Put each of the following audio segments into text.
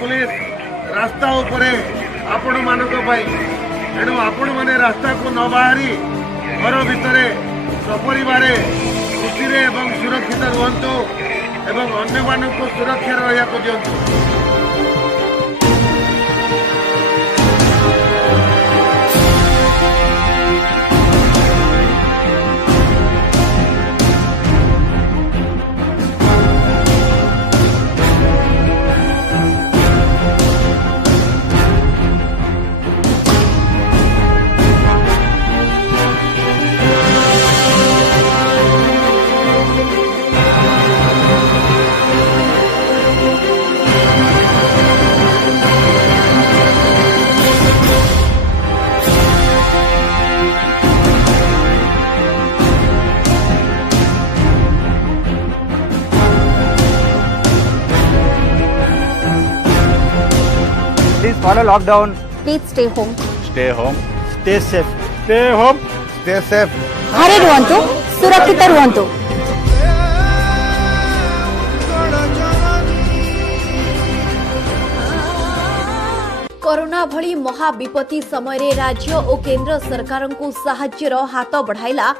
Police रास्ता उपरे आपण मानक एणु आपण मैंने रास्ता को न बाहरी घर भितर सपरिवार खुशी एवं सुरक्षित रुहतु एवं अन्य मानक सुरक्षा रहा दिंतु। Please follow lockdown. Please stay home. Stay home. Stay safe. Stay home. Stay safe. घरे रुहतु सुरक्षित रुहतु। कोरोना भली महाविपत्ति समय राज्य और केंद्र सरकार को साहाय्यर हाथ बढ़ाइला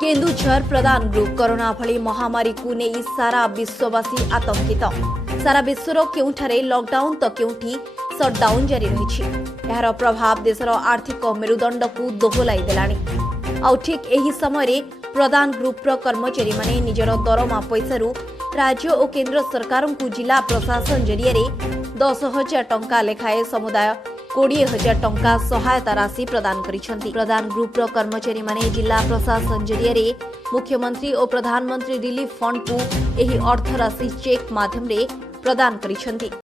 केन्दुझर प्रदान ग्रुप। कोरोना भली महामारी को नहीं सारा विश्ववासी आतंकित। सारा विश्वर केउठारे लॉकडाउन तो केउठी सटडाउन जारी रही। यार प्रभाव देशर आर्थिक मेरुदंड को दोहलाई देलानी। आउ ठीक एही समय प्रदान ग्रुप कर्मचारी माने निजर दरमा पैसारू राज्य और केंद्र सरकार को जिला प्रशासन जरिए 10,000 टंका लेखाए समुदाय 20,000 टंका सहायता राशि प्रदान करिसेंती। प्रदान ग्रुप कर्मचारी माने जिला प्रशासन जरिए मुख्यमंत्री और प्रधानमंत्री रिलीफ फंड को एही अर्थ राशि चेक माध्यम रे प्रदान करिसेंती।